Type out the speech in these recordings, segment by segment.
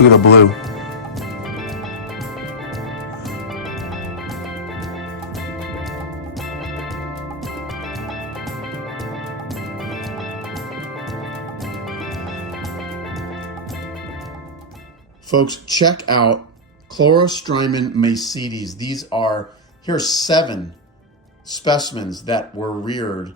Look at the blue. Folks, check out Chlorostrymon Maesites. Here's 7 specimens that were reared.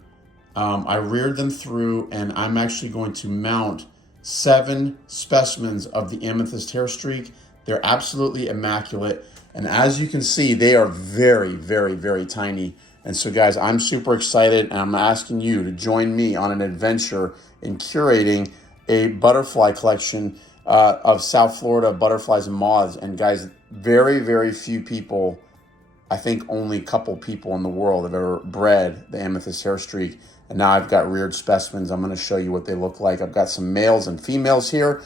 I reared them through, and I'm actually going to mount 7 specimens of the Amethyst Hairstreak. They're absolutely immaculate. And as you can see, they are very, very, very tiny. And so guys, I'm super excited, and I'm asking you to join me on an adventure in curating a butterfly collection of South Florida butterflies and moths. And guys, very, very few people, I think only a couple people in the world have ever bred the Amethyst Hairstreak. And now I've got reared specimens. I'm going to show you what they look like. I've got some males and females here.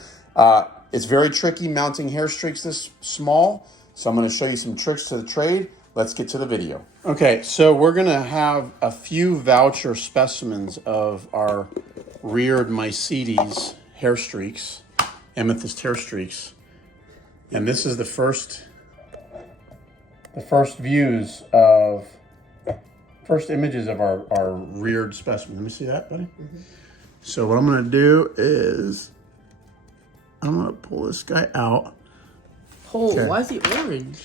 It's very tricky mounting hair streaks this small, so I'm going to show you some tricks to the trade. Let's get to the video. Okay, so we're going to have a few voucher specimens of our reared Maesites hair streaks, Amethyst hair streaks. And this is the first images of our reared specimen. Let me see that, buddy. Mm-hmm. So what I'm going to do is I'm going to pull this guy out. Oh, okay. Why is he orange?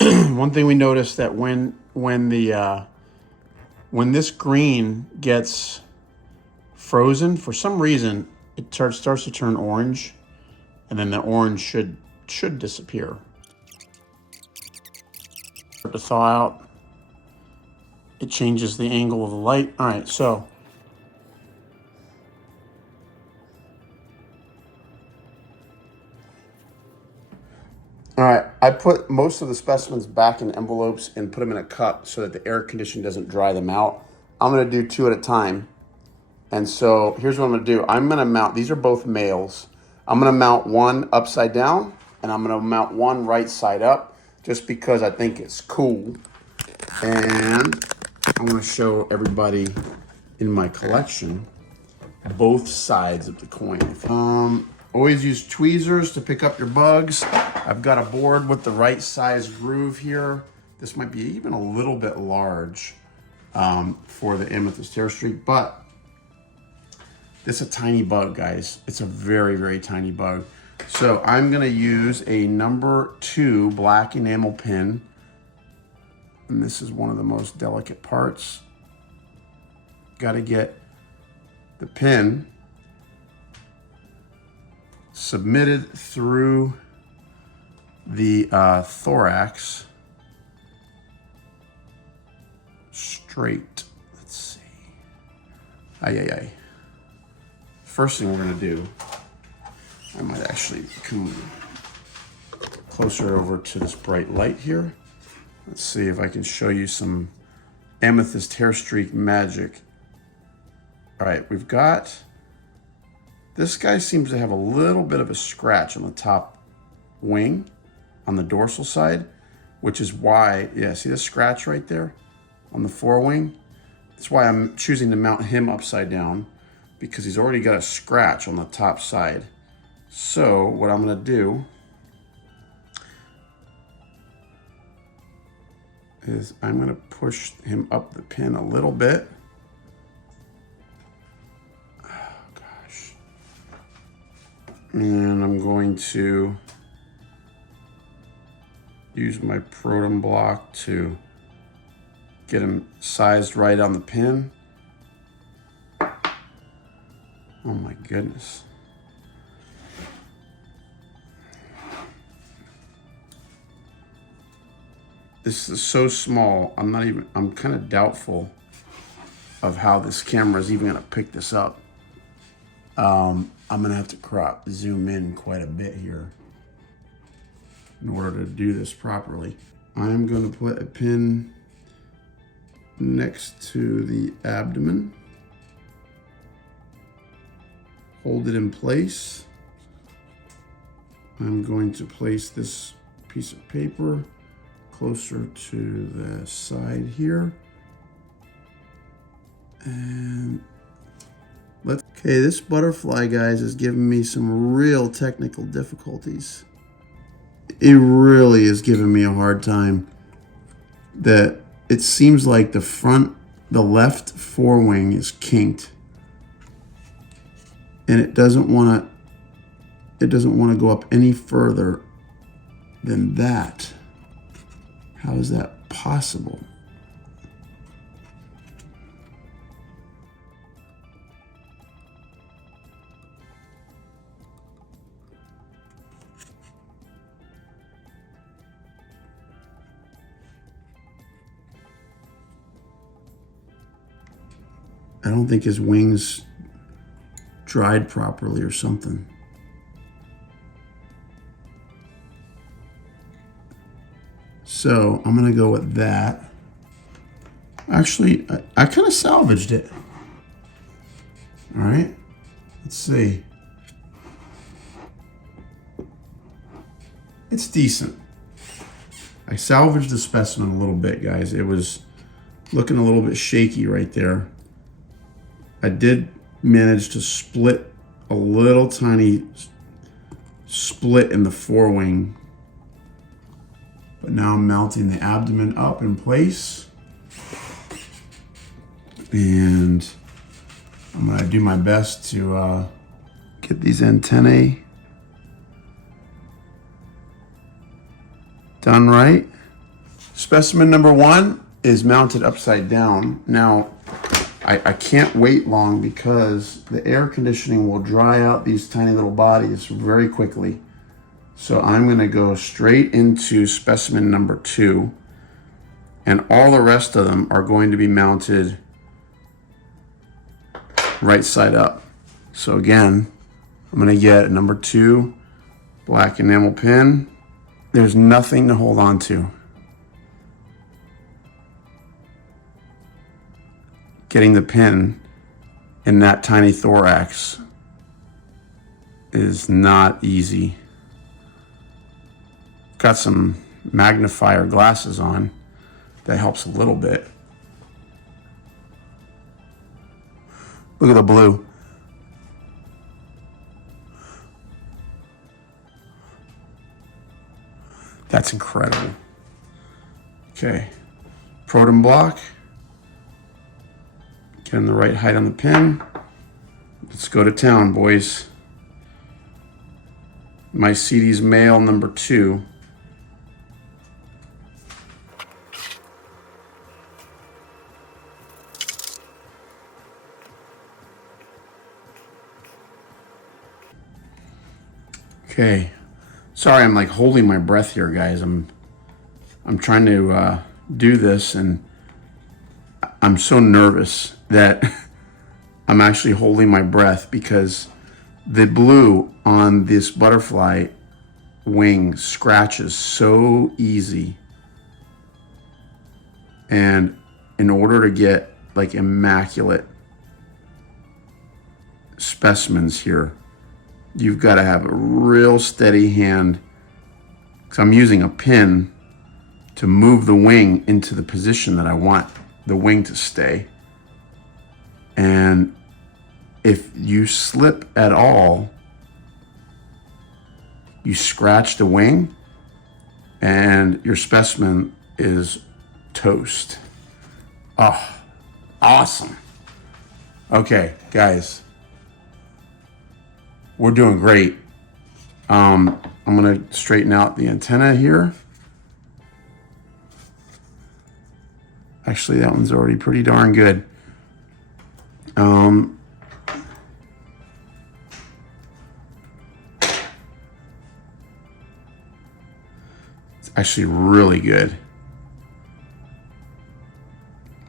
One thing we noticed that when this green gets frozen, for some reason it starts to turn orange, and then the orange should disappear. Start to thaw out. It changes the angle of the light. All right, so all right, I put most of the specimens back in envelopes and put them in a cup so that the air condition doesn't dry them out. I'm gonna do 2 at a time. And so here's what I'm gonna do. I'm gonna mount, these are both males. I'm gonna mount one upside down, and I'm gonna mount one right side up, just because I think it's cool. And I want to show everybody in my collection both sides of the coin. Always use tweezers to pick up your bugs. I've got a board with the right size groove here. This might be even a little bit large for the Amethyst Hairstreak, but this is a tiny bug, guys. It's a very, very tiny bug. So I'm gonna use a number 2 black enamel pin. And this is one of the most delicate parts. Got to get the pin submitted through the thorax straight. Let's see. First thing we're going to do, I might actually come closer over to this bright light here. Let's see if I can show you some Amethyst Hairstreak magic. All right, we've got, this guy seems to have a little bit of a scratch on the top wing, on the dorsal side, which is why, yeah, see this scratch right there on the forewing? That's why I'm choosing to mount him upside down, because he's already got a scratch on the top side. So what I'm gonna do is I'm gonna push him up the pin a little bit. Oh gosh. And I'm going to use my proton block to get him sized right on the pin. Oh my goodness. This is so small, I'm kind of doubtful of how this camera is even gonna pick this up. I'm gonna have to zoom in quite a bit here in order to do this properly. I'm gonna put a pin next to the abdomen, hold it in place. I'm going to place this piece of paper closer to the side here. And okay, this butterfly, guys, is giving me some real technical difficulties. it really is giving me a hard time that it seems like the left forewing is kinked, and it doesn't want to go up any further than that. How is that possible? I don't think his wings dried properly or something. So I'm gonna go with that. Actually, I kind of salvaged it. All right, let's see. It's decent. I salvaged the specimen a little bit, guys. It was looking a little bit shaky right there. I did manage to split a little tiny split in the forewing. But now I'm mounting the abdomen up in place. And I'm gonna do my best to get these antennae done right. Specimen number 1 is mounted upside down. Now, I can't wait long because the air conditioning will dry out these tiny little bodies very quickly. So I'm gonna go straight into specimen number 2, and all the rest of them are going to be mounted right side up. So again, I'm gonna get a number 2 black enamel pin. There's nothing to hold on to. Getting the pin in that tiny thorax is not easy. Got some magnifier glasses on. That helps a little bit. Look at the blue. That's incredible. Okay, proton block. Get him the right height on the pin. Let's go to town, boys. Maesites male number 2. Okay, sorry I'm like holding my breath here, guys. I'm trying to do this, and I'm so nervous that I'm actually holding my breath because the blue on this butterfly wing scratches so easy. And in order to get like immaculate specimens here, you've got to have a real steady hand, because I'm using a pin to move the wing into the position that I want the wing to stay. And if you slip at all, you scratch the wing and your specimen is toast. Oh, awesome. Okay, guys, we're doing great. I'm gonna straighten out the antenna here. Actually, that one's already pretty darn good. It's actually really good.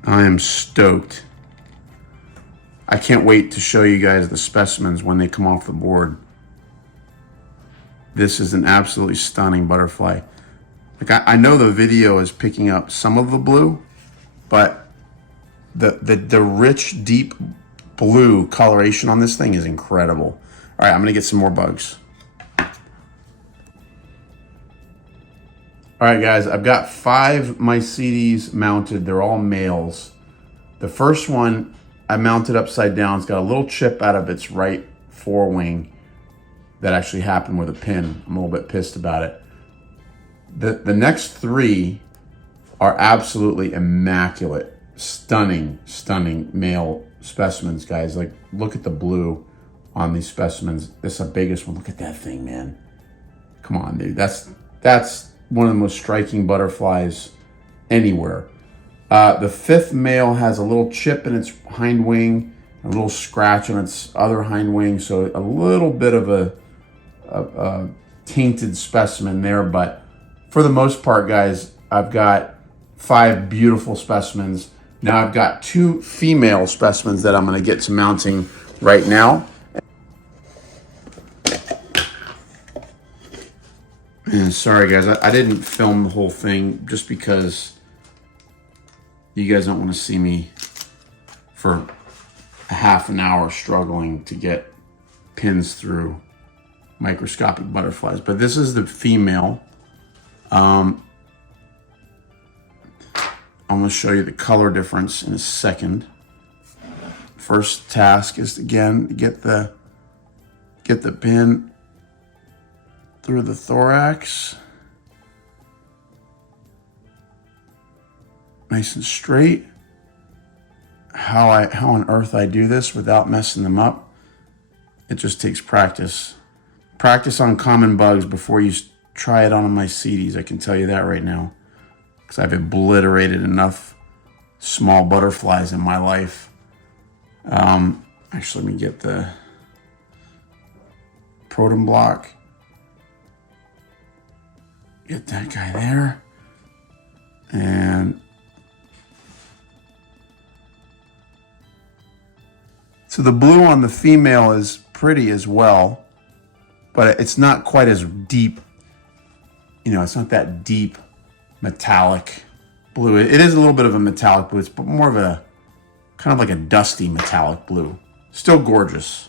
I am stoked. I can't wait to show you guys the specimens when they come off the board. This is an absolutely stunning butterfly. Like I know the video is picking up some of the blue, but the rich, deep blue coloration on this thing is incredible. All right, I'm gonna get some more bugs. All right, guys, I've got 5 Maesites mounted. They're all males. The first one I mounted upside down. It's got a little chip out of its right forewing that actually happened with a pin. I'm a little bit pissed about it. The next three are absolutely immaculate, stunning male specimens, guys. Like, look at the blue on these specimens. This is the biggest one. Look at that thing, man. Come on, dude. That's one of the most striking butterflies anywhere. The fifth male has a little chip in its hind wing, a little scratch on its other hind wing, so a little bit of a tainted specimen there. But for the most part, guys, I've got 5 beautiful specimens. Now I've got 2 female specimens that I'm going to get to mounting right now. And sorry, guys, I didn't film the whole thing just because you guys don't want to see me for a half an hour struggling to get pins through microscopic butterflies. But this is the female. I'm going to show you the color difference in a second. First task is, again, to get the pin through the thorax. Nice and straight. How on earth I do this without messing them up? It just takes practice. Practice on common bugs before you try it on my Maesites. I can tell you that right now, because I've obliterated enough small butterflies in my life. Actually, let me get the proton block. Get that guy there. And so the blue on the female is pretty as well, but it's not quite as deep. You know, it's not that deep metallic blue. It is a little bit of a metallic blue. It's more of a kind of like a dusty metallic blue. Still gorgeous.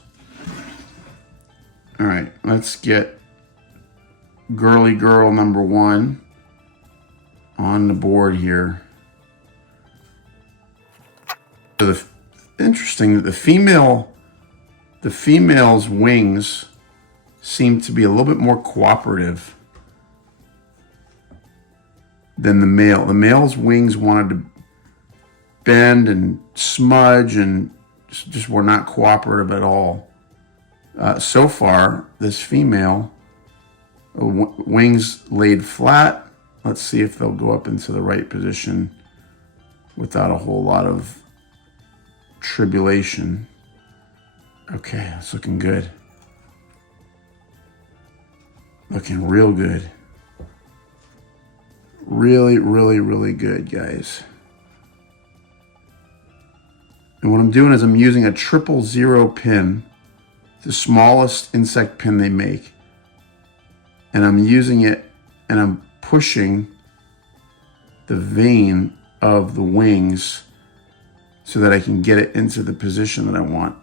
All right, let's get girly girl number 1 on the board here. So interesting that the female's wings seem to be a little bit more cooperative than the male. The male's wings wanted to bend and smudge and just were not cooperative at all. So far, this female, wings laid flat. Let's see if they'll go up into the right position without a whole lot of tribulation. Okay, that's looking good. Looking real good. Really, really, really good, guys. And what I'm doing is I'm using a 000 pin, the smallest insect pin they make. And I'm using it and I'm pushing the vein of the wings so that I can get it into the position that I want.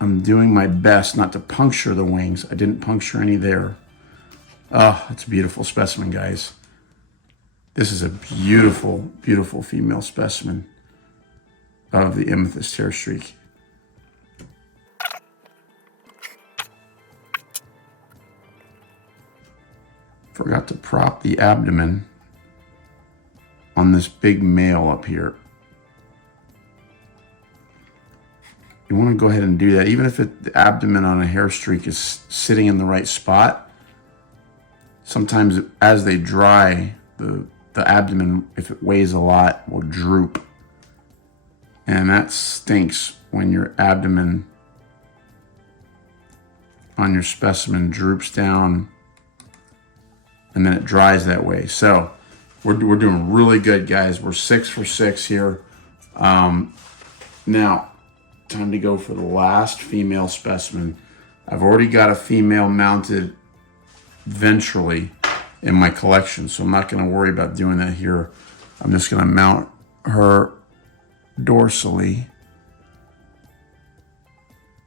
I'm doing my best not to puncture the wings. I didn't puncture any there. Oh, it's a beautiful specimen, guys. This is a beautiful, beautiful female specimen of the Amethyst Hairstreak. Forgot to prop the abdomen on this big male up here. You want to go ahead and do that, even if the abdomen on a hairstreak is sitting in the right spot. Sometimes as they dry, the abdomen, if it weighs a lot, will droop. And that stinks when your abdomen on your specimen droops down and then it dries that way. So we're doing really good, guys. We're 6 for 6 here. Now, time to go for the last female specimen. I've already got a female mounted ventrally in my collection, so I'm not going to worry about doing that here. I'm just going to mount her dorsally.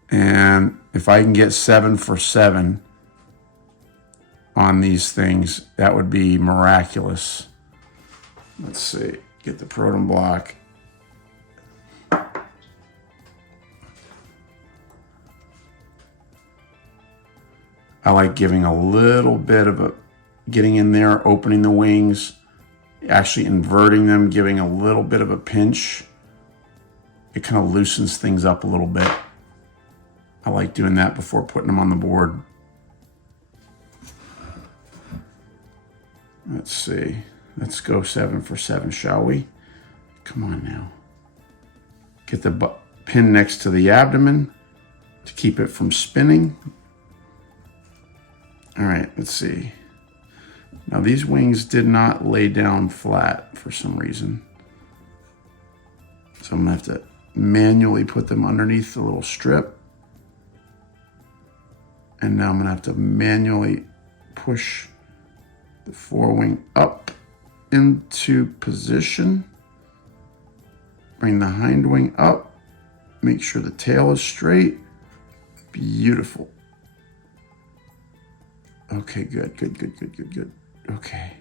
And if I can get 7 for 7 on these things, that would be miraculous. Let's see, get the proton block. I like giving a little bit of a, getting in there, opening the wings, actually inverting them, giving a little bit of a pinch. It kind of loosens things up a little bit. I like doing that before putting them on the board. Let's see. Let's go 7 for 7, shall we? Come on now. Get the pin next to the abdomen to keep it from spinning. All right, let's see. Now these wings did not lay down flat for some reason. So I'm gonna have to manually put them underneath the little strip. And now I'm gonna have to manually push the forewing up into position. Bring the hind wing up. Make sure the tail is straight. Beautiful. Okay, good. Okay.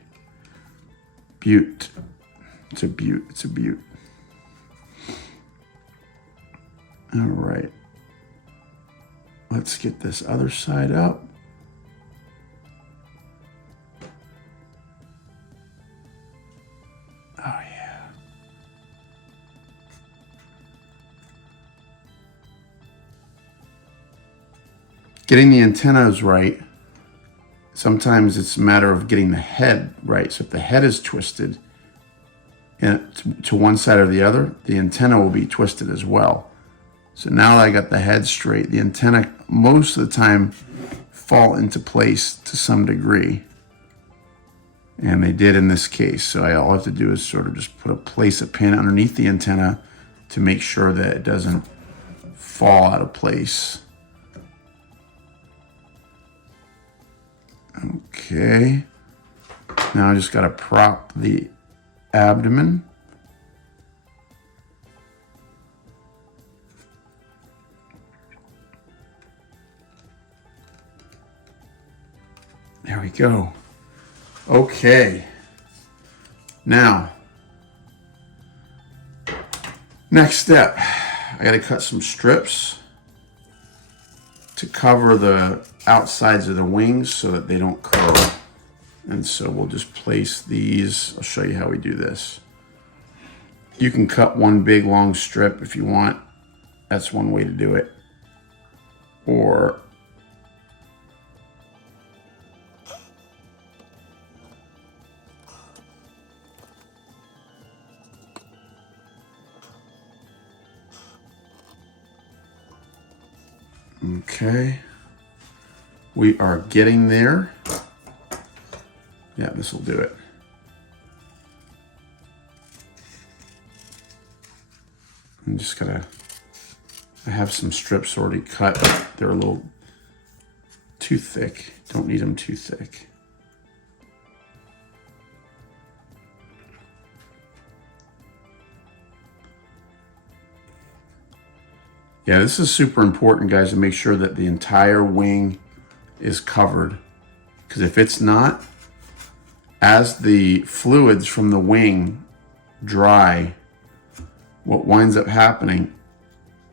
Beaut. It's a beaut. All right. Let's get this other side up. Oh, yeah. Getting the antennas right, sometimes it's a matter of getting the head right. So if the head is twisted to one side or the other, the antenna will be twisted as well. So now that I got the head straight, the antenna most of the time fall into place to some degree. And they did in this case. So all I have to do is sort of just place a pin underneath the antenna to make sure that it doesn't fall out of place. Okay. Now I just got to prop the abdomen. There we go. Okay. Now, next step, I got to cut some strips to cover the outsides of the wings so that they don't curl. And so we'll just place these. I'll show you how we do this. You can cut one big long strip if you want. That's one way to do it. Or okay, we are getting there. Yeah, this will do it. I'm just gonna, I have some strips already cut. They're a little too thick. Don't need them too thick. Yeah, this is super important, guys, to make sure that the entire wing is covered. Because if it's not, as the fluids from the wing dry, what winds up happening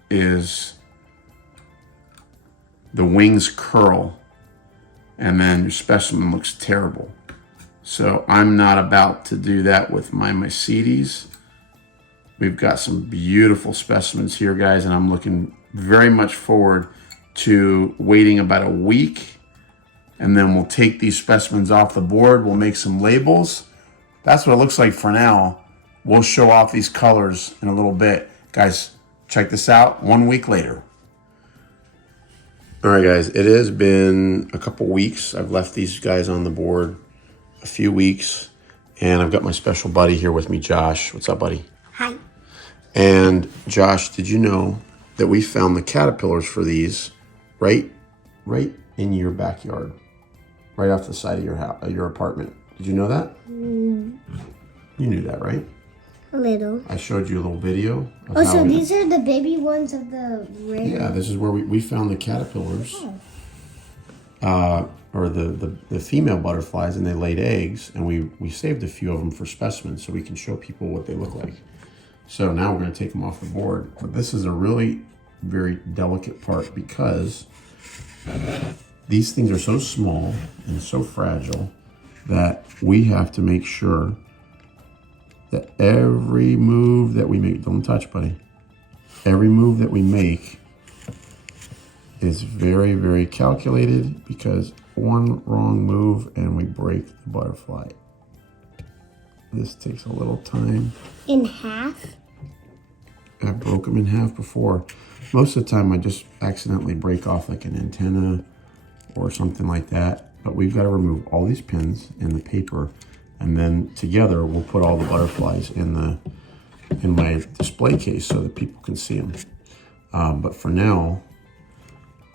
is the wings curl and then your specimen looks terrible. So I'm not about to do that with my Maesites. We've got some beautiful specimens here, guys, and I'm looking very much forward to waiting about a week, and then we'll take these specimens off the board. We'll make some labels. That's what it looks like for now. We'll show off these colors in a little bit. Guys, check this out 1 week later. All right, guys, it has been a couple weeks. I've left these guys on the board a few weeks, and I've got my special buddy here with me, Josh. What's up, buddy? Hi. And Josh, did you know that we found the caterpillars for these right in your backyard, right off the side of your house, your apartment? Did you know that? You knew that, right? A little. I showed you a little video. Oh, so these are the baby ones of the rare? Yeah, this is where we found the caterpillars, or the female butterflies, and they laid eggs, and we saved a few of them for specimens so we can show people what they look like. So now we're going to take them off the board. But this is a really very delicate part because these things are so small and so fragile that we have to make sure that every move that we make, don't touch, buddy. Every move that we make is very, very calculated, because one wrong move and we break the butterfly. This takes a little time. In half? I broke them in half before. Most of the time I just accidentally break off like an antenna or something like that. But we've got to remove all these pins and the paper, and then together we'll put all the butterflies in my display case so that people can see them. But for now,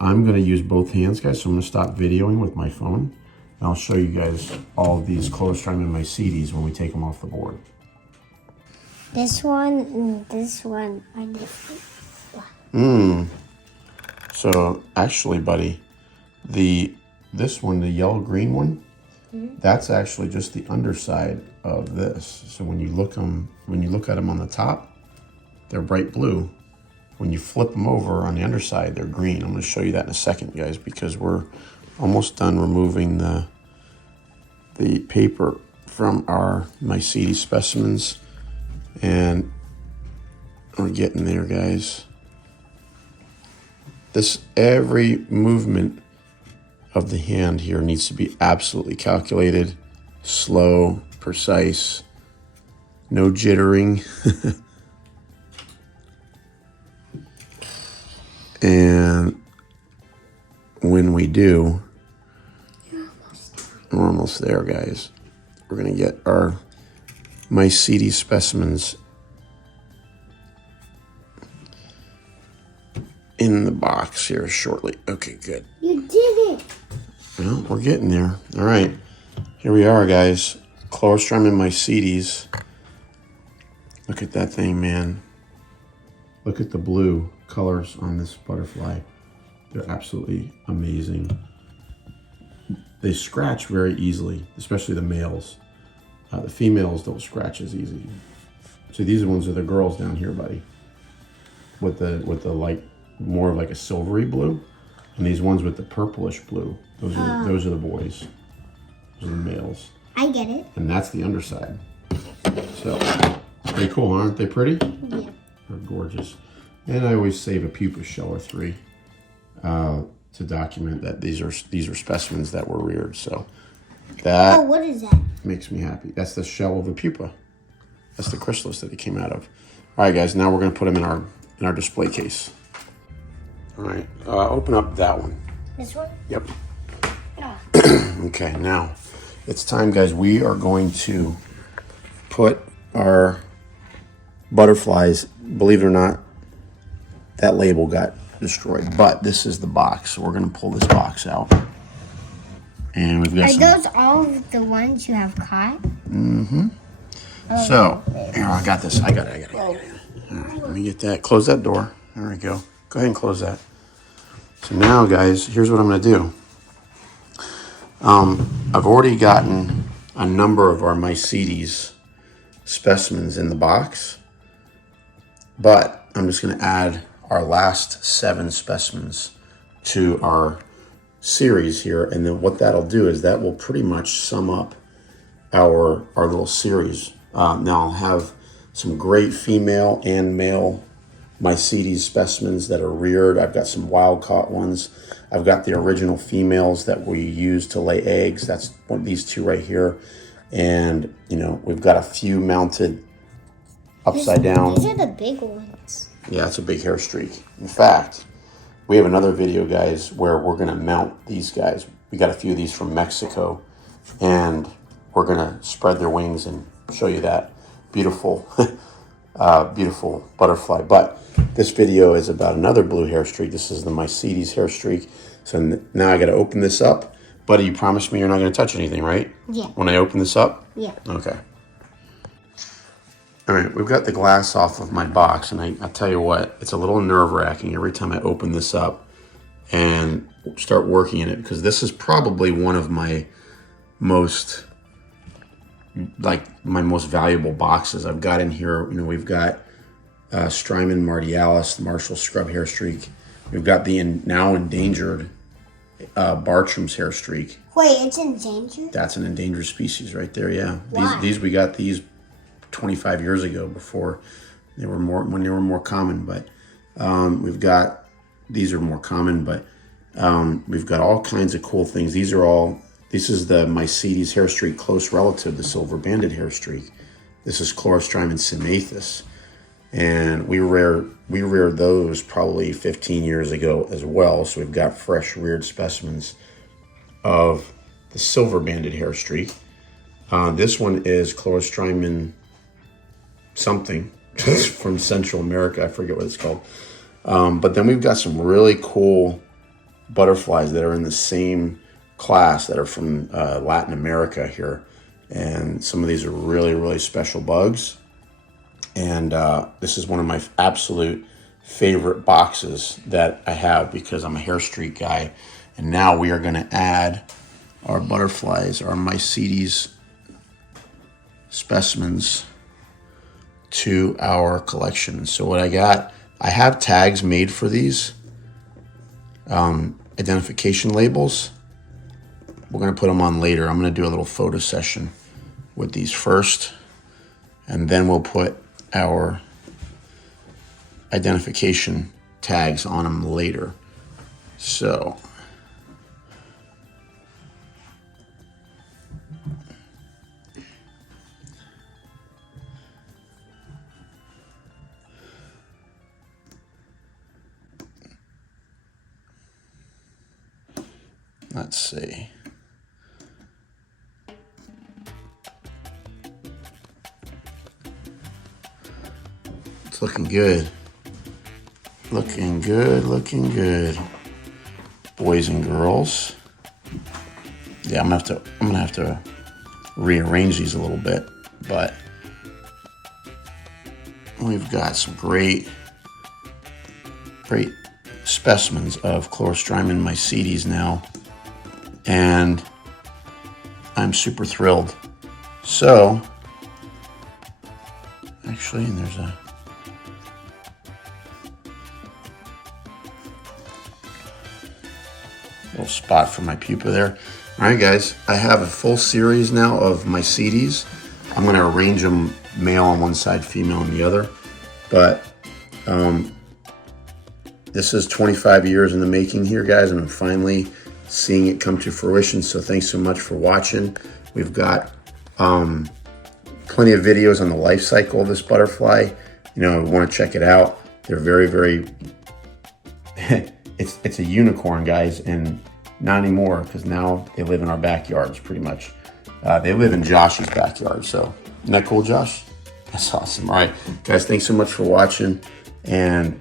I'm going to use both hands, guys. So I'm going to stop videoing with my phone, and I'll show you guys all of these Chlorostrymon Maesites when we take them off the board. This one and this one are different. So actually, buddy, this one, the yellow-green one, that's actually just the underside of this. So when you look at them on the top, they're bright blue. When you flip them over on the underside, they're green. I'm going to show you that in a second, guys, because we're almost done removing the paper from our Maesites specimens, and we're getting there, guys. Every movement of the hand here needs to be absolutely calculated, slow, precise, no jittering. And when we do, we're almost there, guys. We're gonna get our Maesites specimens in the box here shortly. Okay, good. You did it. Well, we're getting there. All right, here we are, guys. Chlorostrymon Maesites. Look at that thing, man. Look at the blue colors on this butterfly. They're absolutely amazing. They scratch very easily, especially the males. The females don't scratch as easy. So these ones are the girls down here, buddy. With the like more of like a silvery blue, and these ones with the purplish blue. Those are the boys. Those are the males. I get it. And that's the underside. So pretty cool, aren't they pretty? Yeah. They're gorgeous. And I always save a pupa shell or three to document that these are specimens that were reared. So that what is that? makes me happy. That's the shell of the pupa. That's the chrysalis that he came out of. All right, guys. Now we're going to put him in our display case. All right. Open up that one. This one? Yep. Yeah. Okay. Now it's time, guys. We are going to put our butterflies. Believe it or not, that label got destroyed, but this is the box. So we're going to pull this box out. And we've got those all of the ones you have caught? Mm-hmm. Oh, so, here, I got this. I got it. All right, let me get that. Close that door. There we go. Go ahead and close that. So now, guys, here's what I'm going to do. I've already gotten a number of our Maesites specimens in the box, but I'm just going to add our last 7 specimens to our series here, and then what that'll do is that will pretty much sum up our little series. Now I'll have some great female and male Maesites specimens that are reared. I've got some wild caught ones. I've got the original females that we use to lay eggs. That's these 2 right here. And we've got a few mounted upside down. These are the big ones. Yeah, it's a big hair streak. In fact, we have another video, guys, where we're going to mount these guys. We got a few of these from Mexico, and we're going to spread their wings and show you that beautiful, beautiful butterfly. But this video is about another blue hair streak. This is the Maesites hair streak. So now I got to open this up. Buddy, you promised me you're not going to touch anything, right? Yeah. When I open this up? Yeah. Okay. All right, we've got the glass off of my box, and I tell you what, it's a little nerve-wracking every time I open this up and start working in it, because this is probably one of my most valuable boxes I've got in here. We've got Strymon martialis, the Marshall scrub hair streak. We've got the now endangered Bartram's hairstreak. Wait, it's endangered? That's an endangered species right there, yeah. Why? These we got these 25 years ago before they were more common, but we've got, these are more common, but we've got all kinds of cool things. This is the Maesites hairstreak, close relative, the silver banded hairstreak. This is Chlorostrymon Maesites. And we reared those probably 15 years ago as well. So we've got fresh reared specimens of the silver banded hairstreak. This one is Chlorostrymon something from Central America. I forget what it's called. But then we've got some really cool butterflies that are in the same class that are from Latin America here. And some of these are really, really special bugs. And this is one of my absolute favorite boxes that I have because I'm a hairstreak guy. And now we are going to add our butterflies, our Maesites specimens to our collection. So what I got, I have tags made for these, identification labels. We're going to put them on later. I'm going to do a little photo session with these first, and then we'll put our identification tags on them later. So let's see. It's looking good. Looking good, looking good. Boys and girls. Yeah, I'm gonna have to rearrange these a little bit, but we've got some great specimens of Chlorostrymon Maesites now, and I'm super thrilled. So, actually, and there's a little spot for my pupa there. All right, guys, I have a full series now of Maesites. I'm going to arrange them male on one side, female on the other. But this is 25 years in the making here, guys, and I'm finally seeing it come to fruition. So thanks so much for watching. We've got plenty of videos on the life cycle of this butterfly. You know, want to check it out. They're very, very, it's a unicorn, guys, and not anymore, because now they live in our backyards pretty much. They live in Josh's backyard. So isn't that cool, Josh? That's awesome. All right, guys, thanks so much for watching, and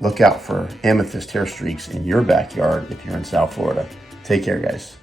look out for amethyst hair streaks in your backyard if you're in South Florida. Take care, guys.